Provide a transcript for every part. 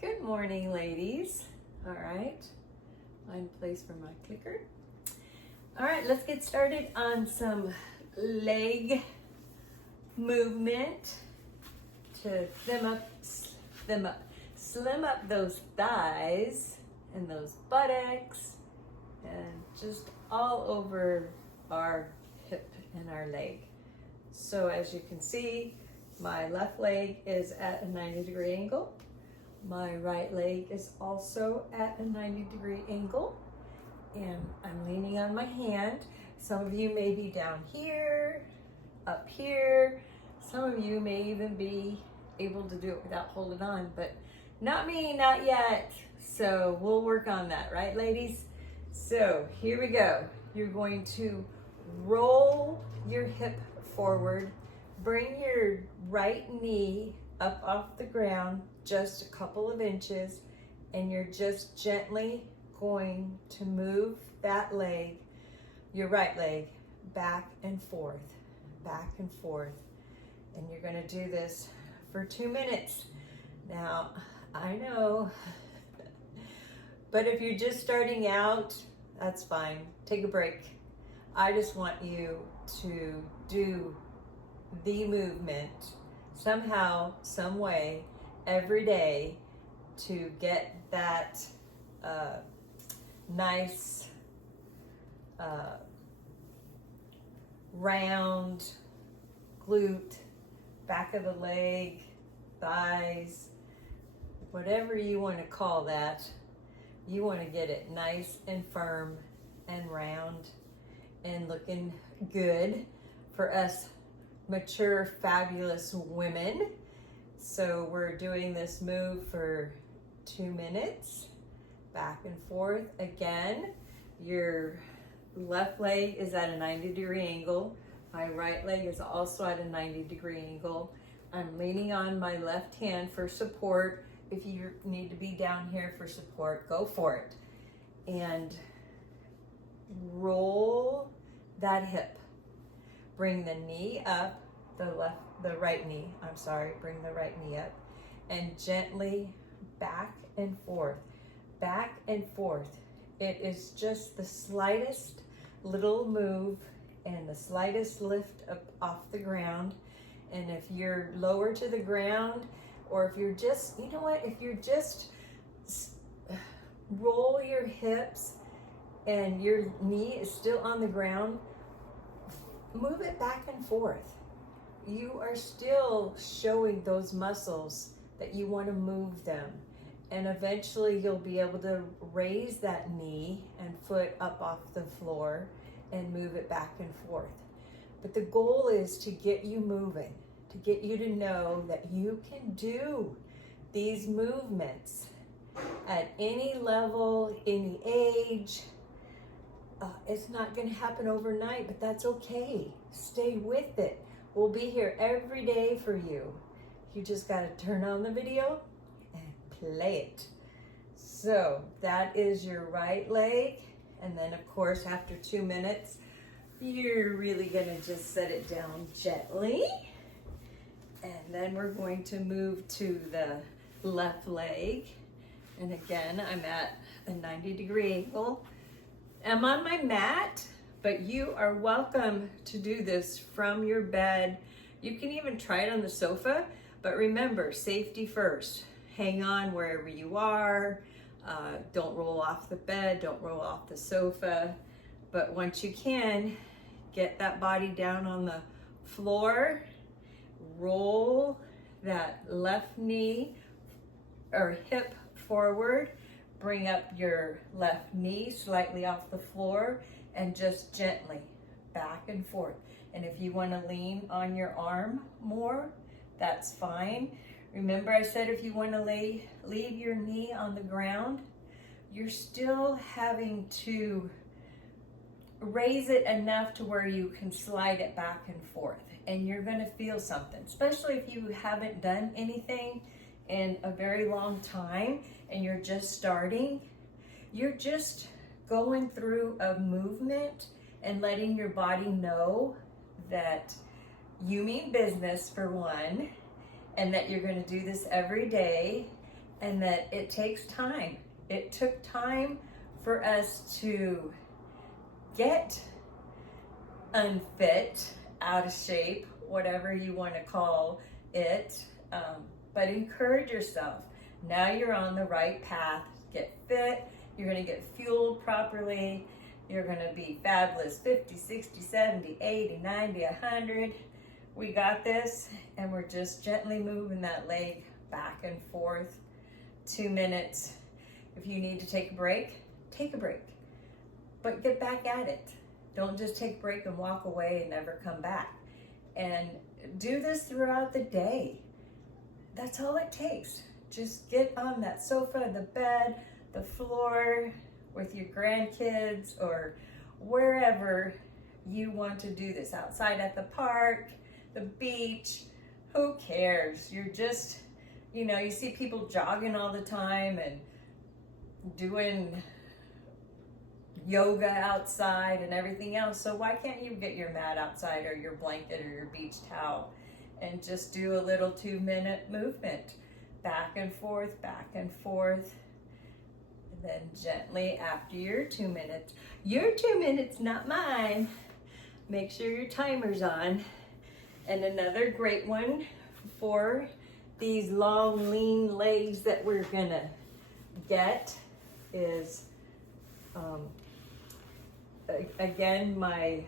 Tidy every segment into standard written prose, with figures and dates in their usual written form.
Good morning, ladies. All right, find a place for my clicker. All right, let's get started on some leg movement to slim up those thighs and those buttocks and just all over our hip and our leg. So as you can see, my left leg is at a 90-degree angle. My right leg is also at a 90-degree angle, and I'm leaning on my hand. Some of you may be down here, up here. Some of you may even be able to do it without holding on, but not me, not yet. So we'll work on that, right, ladies? So here we go. You're going to roll your hip forward, bring your right knee up off the ground just a couple of inches, and you're just gently going to move that leg, your right leg, back and forth, and you're going to do this for 2 minutes. Now, I know, but if you're just starting out, that's fine. Take a break. I just want you to do the movement somehow, some way, every day to get that nice round glute, back of the leg, thighs, whatever you want to call that. You want to get it nice and firm and round and looking good for us mature, fabulous women. So we're doing this move for 2 minutes, back and forth. Again, your left leg is at a 90-degree angle. My right leg is also at a 90-degree angle. I'm leaning on my left hand for support. If you need to be down here for support, go for it. And roll that hip. Bring the knee up, bring the right knee up, and gently back and forth, back and forth. It is just the slightest little move and the slightest lift up off the ground. And if you're lower to the ground, or if you're just, you know what, if you're just roll your hips and your knee is still on the ground, move it back and forth. You are still showing those muscles that you want to move them. And eventually you'll be able to raise that knee and foot up off the floor and move it back and forth. But the goal is to get you moving, to get you to know that you can do these movements at any level, any age. It's not going to happen overnight, but that's okay. Stay with it. We'll be here every day for you. You just got to turn on the video and play it. So that is your right leg. And then of course, after 2 minutes, you're really going to just set it down gently. And then we're going to move to the left leg. And again, I'm at a 90-degree angle. I'm on my mat, but you are welcome to do this from your bed. You can even try it on the sofa, but remember, safety first. Hang on wherever you are. Don't roll off the bed, don't roll off the sofa. But once you can, get that body down on the floor. Roll that left knee or hip forward. Bring up your left knee slightly off the floor and just gently back and forth. And if you want to lean on your arm more, that's fine. Remember I said if you want to leave your knee on the ground, you're still having to raise it enough to where you can slide it back and forth. And you're going to feel something, especially if you haven't done anything in a very long time and you're just starting. You're just going through a movement and letting your body know that you mean business, for one, and that you're going to do this every day, and that it takes time. It took time for us to get unfit, out of shape, whatever you want to call it, but encourage yourself. Now you're on the right path. Get fit, you're going to get fueled properly, you're going to be fabulous 50, 60, 70, 80, 90, 100. We got this, and we're just gently moving that leg back and forth. 2 minutes. If you need to take a break, take a break, but get back at it. Don't just take a break and walk away and never come back. And do this throughout the day. That's all it takes. Just get on that sofa, the bed, the floor with your grandkids, or wherever you want to do this. Outside at the park, the beach, who cares? You're just, you see people jogging all the time and doing yoga outside and everything else. So why can't you get your mat outside, or your blanket, or your beach towel, and just do a little 2-minute movement, back and forth, and then gently after your 2 minutes, not mine, make sure your timer's on. And another great one for these long, lean legs that we're gonna get is, again, my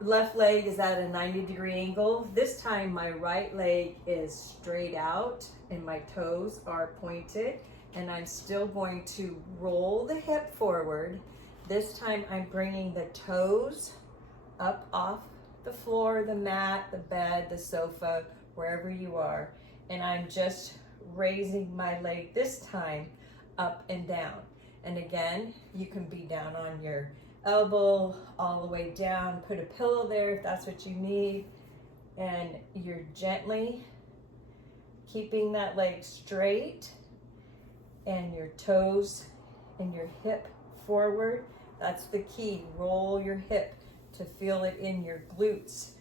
left leg is at a 90-degree angle. This time my right leg is straight out and my toes are pointed, and I'm still going to roll the hip forward. This time I'm bringing the toes up off the floor, the mat, the bed, the sofa, wherever you are, and I'm just raising my leg this time up and down. And again, you can be down on your elbow all the way down, put a pillow there if that's what you need, and you're gently keeping that leg straight and your toes and your hip forward. That's the key. Roll your hip to feel it in your glutes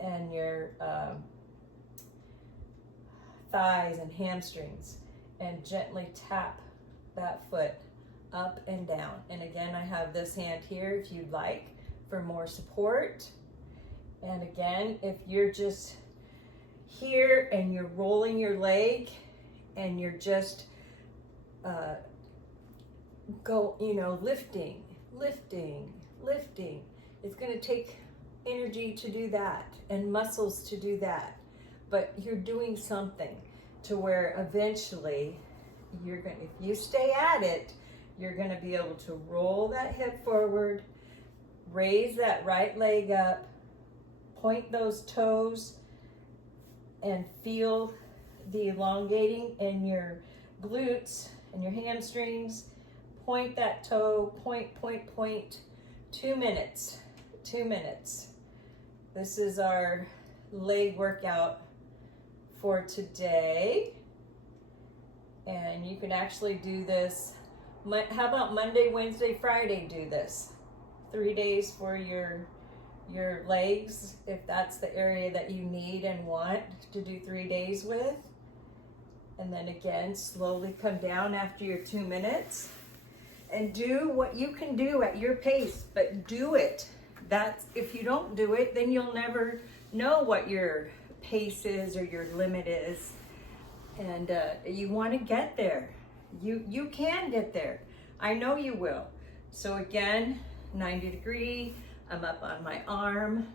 and your thighs and hamstrings, and gently tap that foot up and down. And again, I have this hand here if you'd like for more support. And again, if you're just here and you're rolling your leg and you're just lifting, it's going to take energy to do that and muscles to do that, but you're doing something to where eventually you're going to, if you stay at it, you're going to be able to roll that hip forward, raise that right leg up, point those toes, and feel the elongating in your glutes and your hamstrings. Point that toe, point. 2 minutes. This is our leg workout for today. And you can actually do this. How about Monday, Wednesday, Friday do this? 3 days for your legs, if that's the area that you need and want to do 3 days with. And then again, slowly come down after your 2 minutes. And do what you can do at your pace, but do it. That's, if you don't do it, then you'll never know what your pace is or your limit is. And you want to get there. You can get there. I know you will. So again, 90 degree, I'm up on my arm.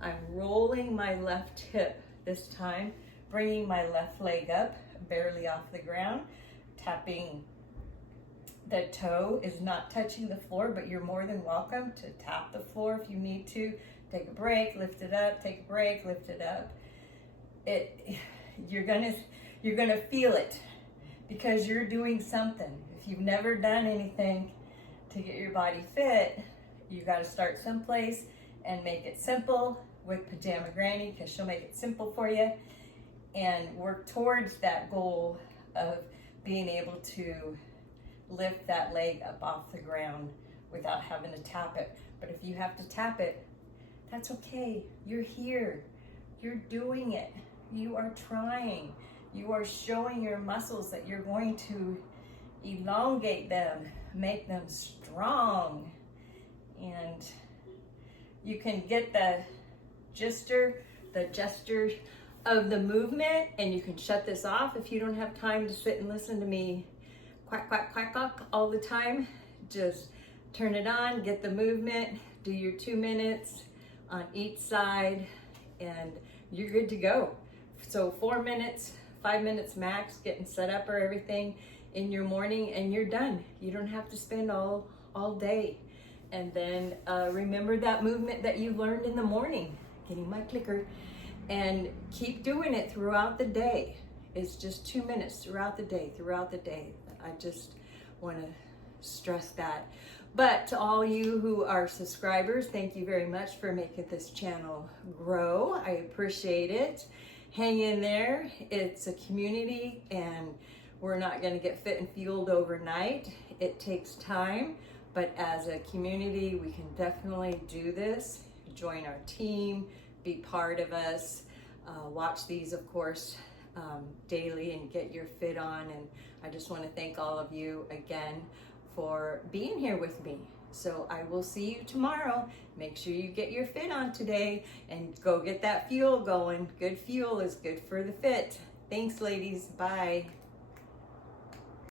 I'm rolling my left hip this time, bringing my left leg up, barely off the ground, tapping. The toe is not touching the floor, but you're more than welcome to tap the floor if you need to. Take a break, lift it up, take a break, lift it up. You're gonna feel it because you're doing something. If you've never done anything to get your body fit, you gotta start someplace and make it simple with Pajama Granny, because she'll make it simple for you, and work towards that goal of being able to lift that leg up off the ground without having to tap it. But if you have to tap it, that's okay. You're here. You're doing it. You are trying. You are showing your muscles that you're going to elongate them, make them strong. And you can get the gesture of the movement, and you can shut this off if you don't have time to sit and listen to me quack, quack, quack, quack all the time. Just turn it on, get the movement, do your 2 minutes on each side, and you're good to go. So 4 minutes, 5 minutes max, getting set up or everything in your morning, and you're done. You don't have to spend all day. And then remember that movement that you learned in the morning. Getting my clicker. And keep doing it throughout the day. It's just 2 minutes throughout the day. I just want to stress that. But to all you who are subscribers, thank you very much for making this channel grow. I appreciate it. Hang in there. It's a community, and we're not going to get fit and fueled overnight. It takes time, but as a community, we can definitely do this. Join our team, be part of us, watch these, of course, daily and get your fit on. And I just want to thank all of you again for being here with me. So I will see you tomorrow. Make sure you get your fit on today and go get that fuel going. Good fuel is good for the fit. Thanks, ladies. Bye.